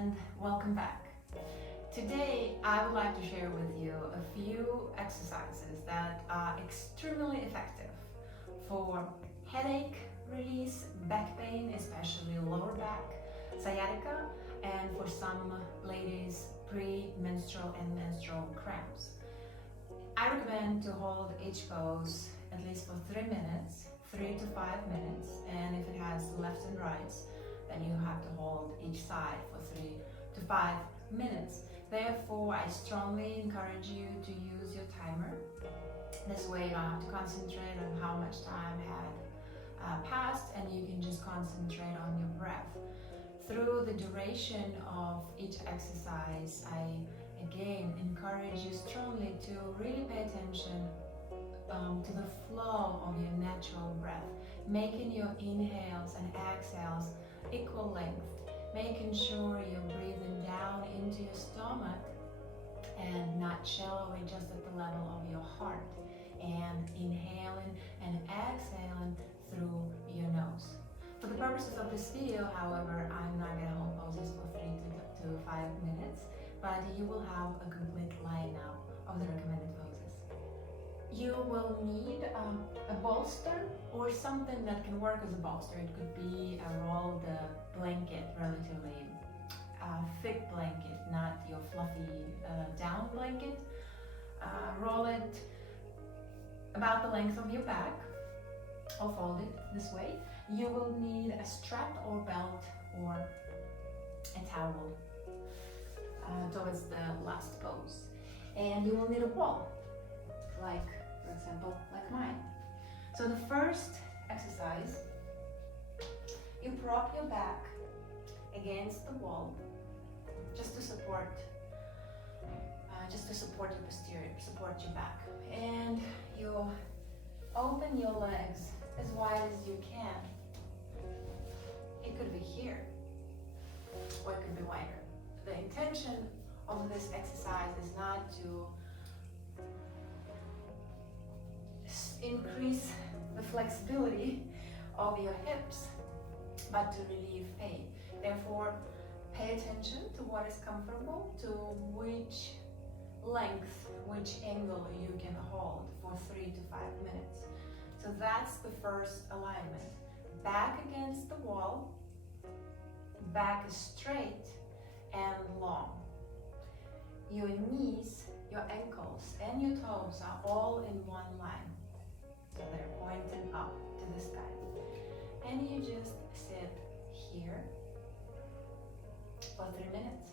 and welcome back. Today I would like to share with you a few exercises that are extremely effective for headache release, back pain, especially lower back, sciatica, and for some ladies pre-menstrual and menstrual cramps. I recommend to hold each pose at least for 3 minutes, 3 to 5 minutes, and if it has left and rights, then you have to hold each side for 3 to 5 minutes. Therefore, I strongly encourage you to use your timer. This way you don't have to concentrate on how much time had passed, and you can just concentrate on your breath. Through the duration of each exercise, I again encourage you strongly to really pay attention to the flow of your natural breath, making your inhales and exhales equal length, making sure you're breathing down into your stomach and not shallowly, just at the level of your heart, and inhaling and exhaling through your nose. For the purposes of this video, however, I'm not going to hold poses for 3 to 5 minutes, but you will have a complete lineup of the recommended poses. You will need a bolster or something that can work as a bolster. It could be a rolled blanket, relatively thick blanket, not your fluffy down blanket. Roll it about the length of your back or fold it this way. You will need a strap or belt or a towel towards the last pose. And you will need a wall, like, for example, like mine. So the first exercise, you prop your back against the wall just to support your posterior, support your back. And you open your legs as wide as you can. It could be here, or it could be wider. The intention of this exercise is not to increase the flexibility of your hips, but to relieve pain. Therefore, pay attention to what is comfortable, to which length, which angle you can hold for 3 to 5 minutes. So that's the first alignment. Back against the wall, back is straight and long. Your knees, your ankles, and your toes are all in one line. So they're pointing up to the sky. And you just sit here for 3 minutes.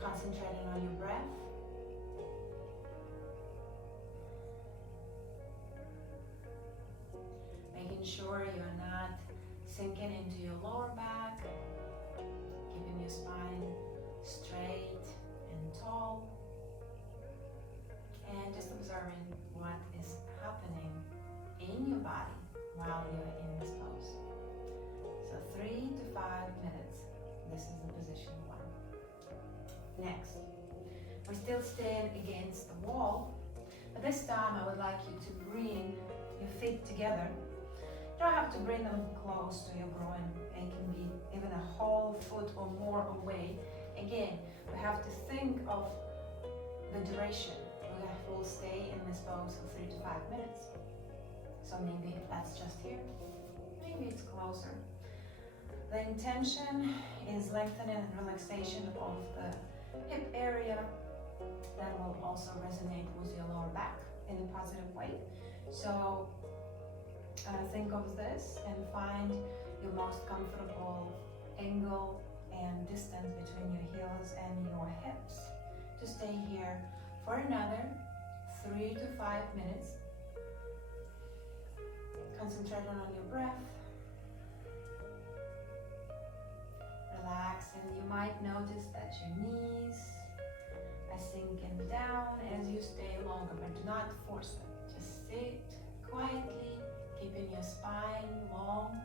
Concentrating on your breath. Making sure you're not sinking into your lower back, keeping your spine straight and tall, and just observing what is happening in your body while you're in this pose. So 3 to 5 minutes, this is the position 1. Next, we're still staying against the wall, but this time I would like you to bring your feet together. You don't have to bring them close to your groin. It can be even a whole foot or more away. Again, we have to think of the duration. We will stay in this pose for 3 to 5 minutes. So maybe that's just here, maybe it's closer. The intention is lengthening and relaxation of the hip area. That will also resonate with your lower back in a positive way. So think of this and find your most comfortable angle and distance between your heels and your hips to stay here for another 3 to 5 minutes. Concentrating on your breath. Relax, and you might notice that your knees are sinking down as you stay longer, but do not force them. Just sit quietly, keeping your spine long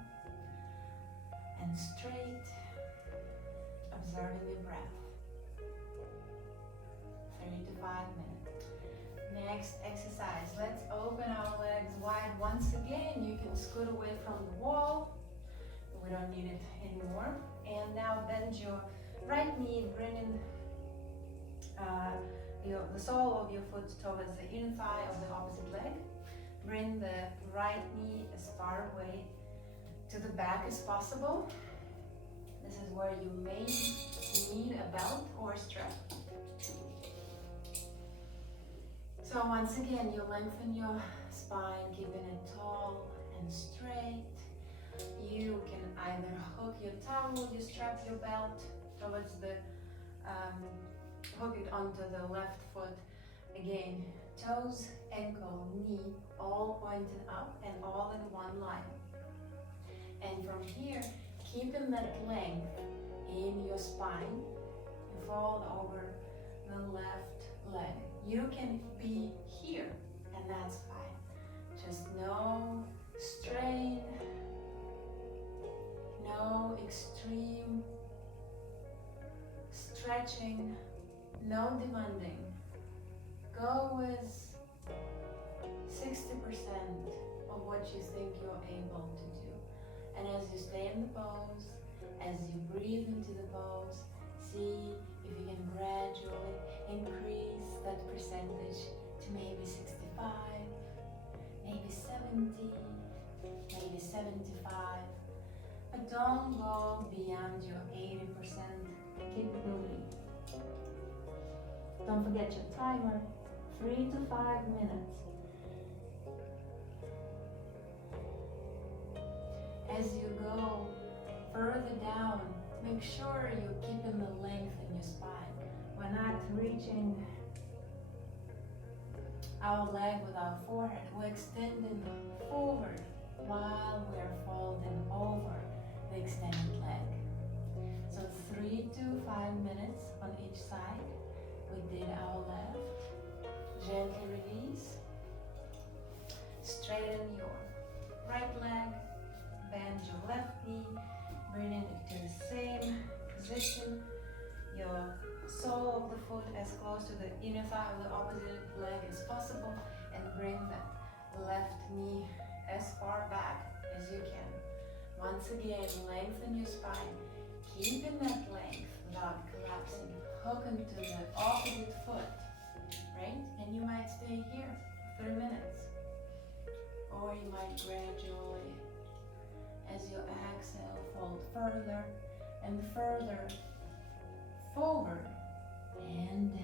and straight, observing your breath. 3 to 5 minutes. Next exercise, let's open our legs wide once again. You can scoot away from the wall. We don't need it anymore. And now bend your right knee, bring in the sole of your foot towards the inner thigh of the opposite leg. Bring the right knee as far away to the back as possible. This is where you may need a belt or a strap. So once again, you lengthen your spine, keeping it tall and straight. You can either hook your towel, you strap your belt towards the, hook it onto the left foot. Again, toes, ankle, knee, all pointed up and all in one line. And from here, keeping that length in your spine, you fold over the left leg. You can be here, and that's fine. Just no strain, no extreme stretching, no demanding. Go with 60% of what you think you're able to do. And as you stay in the pose, as you breathe into the pose, see if you can gradually increase that percentage to maybe 65, maybe 70, maybe 75. But don't go beyond your 80% capability. Don't forget your timer, 3 to 5 minutes. As you go further down, make sure you're keeping the length in your spine. We're not reaching our leg with our forehead. We're extending forward while we're folding over the extended leg. So 3 to 5 minutes on each side. We did our left. Gently release. Straighten your right leg. Bend your left knee. Bring it to the same position. Your sole of the foot as close to the inner thigh of the opposite leg as possible. And bring the left knee as far back as you can. Once again, lengthen your spine. Keeping that length without collapsing. Hook into the opposite foot, right? And you might stay here for 3 minutes. Or you might gradually, as you exhale, fold further and further forward and down.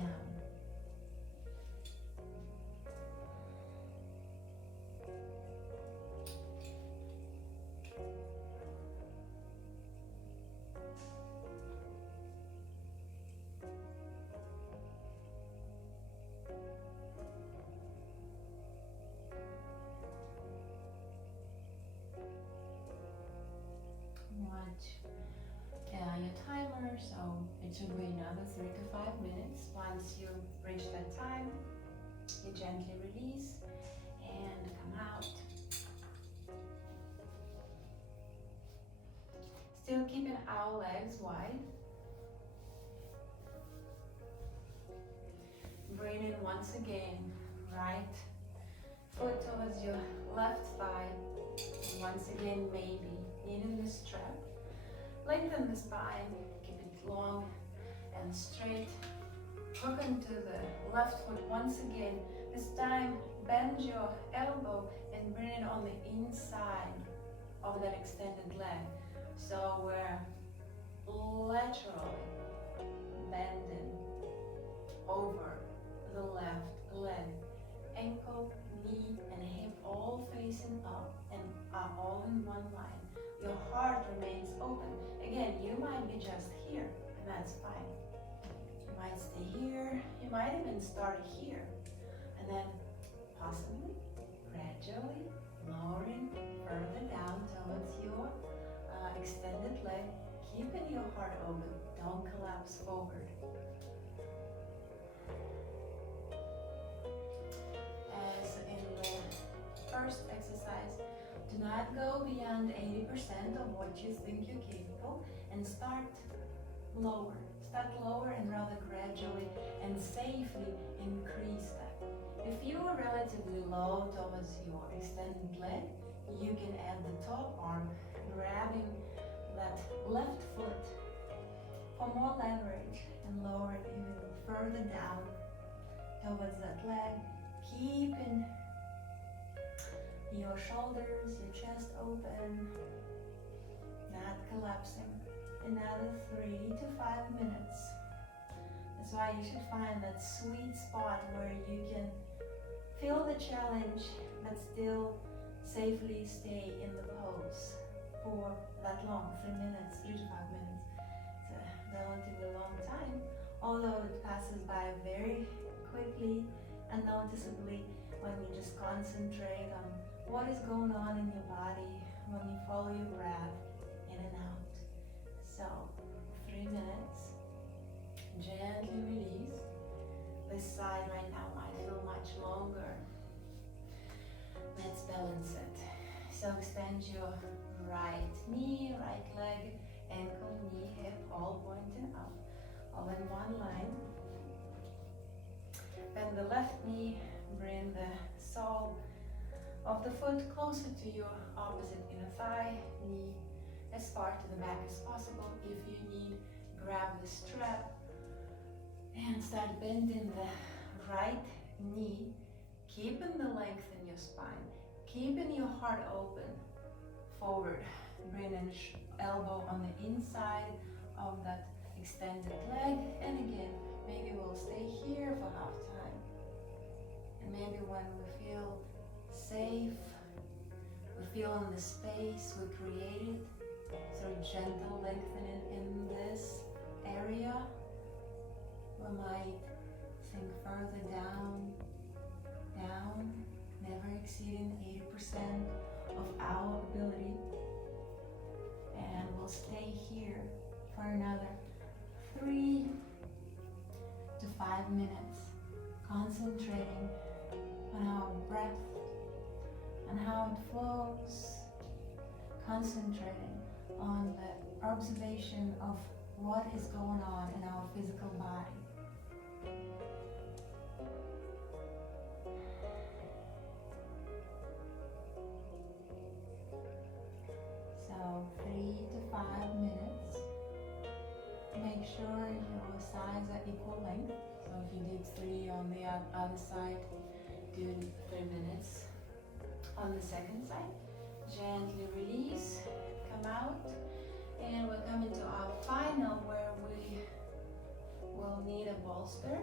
Your timer, so it should be another 3 to 5 minutes. Once you reach that time, you gently release and come out. Still keeping our legs wide. Bring in once again, right foot towards your left thigh. And once again, maybe needing the strap. Lengthen the spine, keep it long and straight. Hook into the left foot once again. This time, bend your elbow and bring it on the inside of that extended leg. So we're laterally bending over the left leg. Ankle, knee, and hip all facing up and are all in one line. Your heart remains open. Again, you might be just here, and that's fine. You might stay here, you might even start here, and then possibly, gradually, lowering further down towards your extended leg, keeping your heart open. Don't collapse forward. As in the first exercise, do not go beyond 80% of what you think you're capable, and start lower. Start lower and rather gradually and safely increase that. If you are relatively low towards your extended leg, you can add the top arm, grabbing that left foot for more leverage and lower it even further down towards that leg, keeping your shoulders, your chest open, not collapsing. Another 3 to 5 minutes. That's why you should find that sweet spot where you can feel the challenge but still safely stay in the pose for that long, 3 minutes, 3 to 5 minutes. It's a relatively long time, although it passes by very quickly and noticeably when you just concentrate on what is going on in your body, when you follow your breath in and out. So, 3 minutes, gently release. This side right now might feel much longer. Let's balance it. So extend your right knee, right leg, ankle, knee, hip, all pointing up, all in one line. Bend the left knee, bring the sole of the foot closer to your opposite inner thigh, knee as far to the back as possible. If you need, grab the strap and start bending the right knee, keeping the length in your spine, keeping your heart open forward. Bring an elbow on the inside of that extended leg, and again, maybe we'll stay here for half time. And maybe when we feel safe, we feel in the space we created, through gentle lengthening in this area, we might sink further down, down, never exceeding 80% of our ability. And we'll stay here for another 3 to 5 minutes, concentrating on our breath and how it flows, concentrating on the observation of what is going on in our physical body. So 3 to 5 minutes. Make sure your sides are equal length. So if you did 3 on the other side, do 3 minutes on the second side. Gently release, come out, and we're coming to our final, where we will need a bolster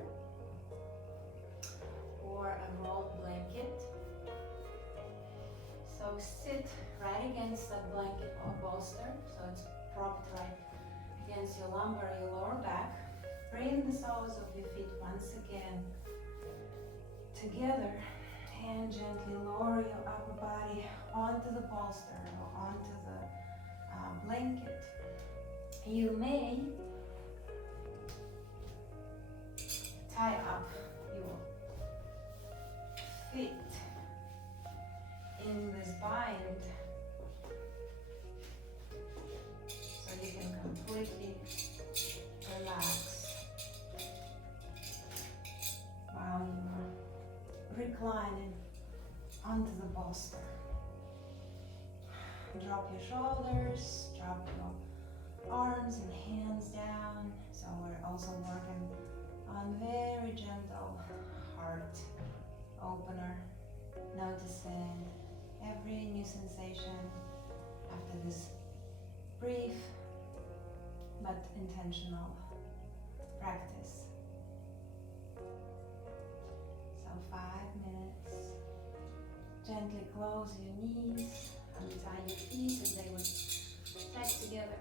or a rolled blanket. So sit right against that blanket or bolster, so it's propped right against your lumbar, your lower back. Bring the soles of your feet once again together, and gently lower your upper body onto the bolster or onto the blanket. You may tie up your feet in this bind so you can completely relax while you're reclining onto the bolster. Drop your shoulders, drop your arms and hands down. So we're also working on very gentle heart opener, noticing every new sensation after this brief but intentional practice. So 5 minutes. Gently close your knees, untie your feet as they would touch together.